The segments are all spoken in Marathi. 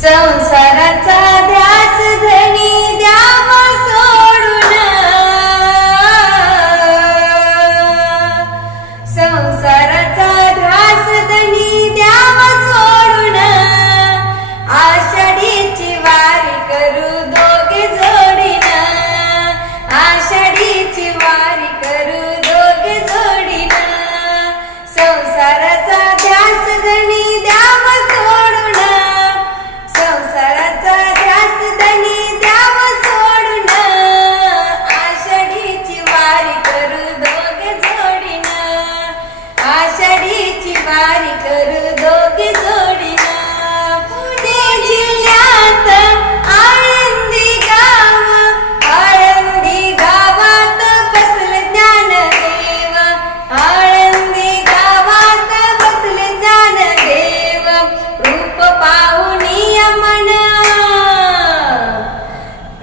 संसाराचा ध्यास धनी द्यावा सोडून, संसाराचा ध्यास धनी द्यावा सोडून, आषाढीची वारी करू दोघे जोडीन, आषाढीची वारी करू दोघे जोडीन, संसाराचा ध्यास धनी द्यावा सोडून, संसाराचा ध्यास धनी द्यावा सोडून, आषाढीची वारी करू दोघे जोडीन, आषाढीची वारी करू दोघे जोडीन. पुणे जिल्ह्यात आळंदी गाव, आळंदी गावात बसले ज्ञानदेव, आळंदी गावात बसले ज्ञानदेव, रूप पाहुनी मन,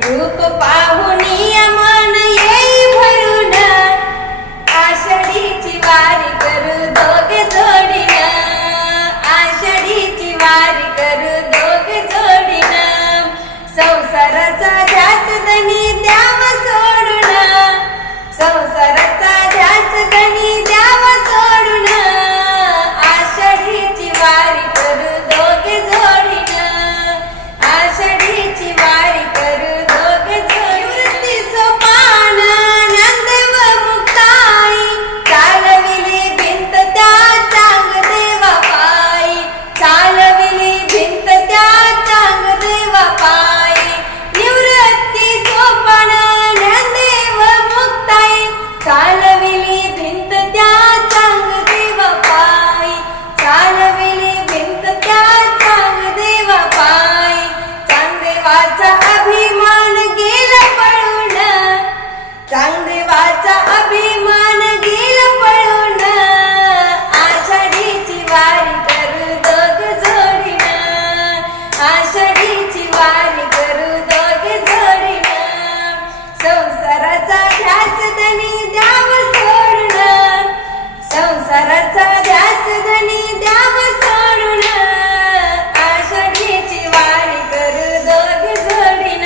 रूप पाहुनी मन येई भरून, आषाढीची वारी करू दोघे जोडीन, आषाढीची वारी करू दोघे जोडीन, संसाराचा ध्यास धनी द्यावा सोडून, संसाराचा ध्यास धनी द्यावा सोडून, आषाढीची वारी करू दोघे जोडीन, आषाढीची वारी करू दोघे जोडीन. निवृत्ती सोपान ज्ञानदेव मुक्ताई, चालविली भिंत त्या चांगदेवा पायी, चालविली भिंत त्या चांगदेवा पायी, निवृत्ती सोपान ज्ञानदेव मुक्ताई, चालविली भिंत त्या चांगदेवा पायी, चालविली भिंत त्या चांगदेवा पायी, चांगदेवाचा अभिमान गेला पळून, चांगदेवाचा अभिमान गेला पळून, आषाढीची वारी करू दोघे जोडीन, आषाढीची वारी करू दोघे जोडीन, संसाराचा ध्यास धनी द्यावा सोडून, संसाराचा ध्यास धनी द्यावा सोडून, आषाढीची वारी करू दोघे जोडीन,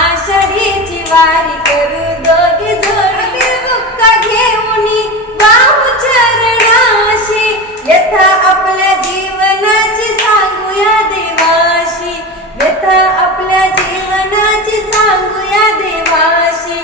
आषाढीची वारी करू दोघे जोडीन. मुक्ता घेऊनी वाहू चरणाशी, व्यथा आपल्या जीवनाची सांगूया देवाशी, व्यथा आपल्या जीवनाची सांगूया देवाशी,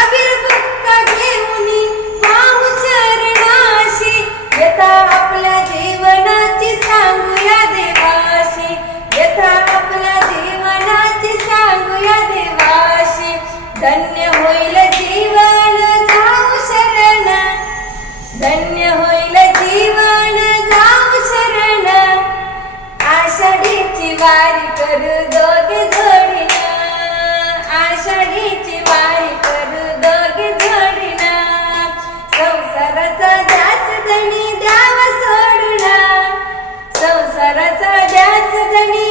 अबीर मुक्ता घेऊनी वाहू चरणाशी, व्यथा आपल्या जीवनाची सांगूया देवाशी, व्यथा आपल्या जीवनाची सांगूया देवाशी, धन्य होईल जीवन जाऊ शरण, धन्य होईल जीवन जाऊ शरण, आषाढीची वारी करू दोघे जोडीन, आषाढीची वारी करू दोघे जोडीन, संसाराचा ध्यास धनी द्यावा सोडून, संसाराचा ध्यास धनी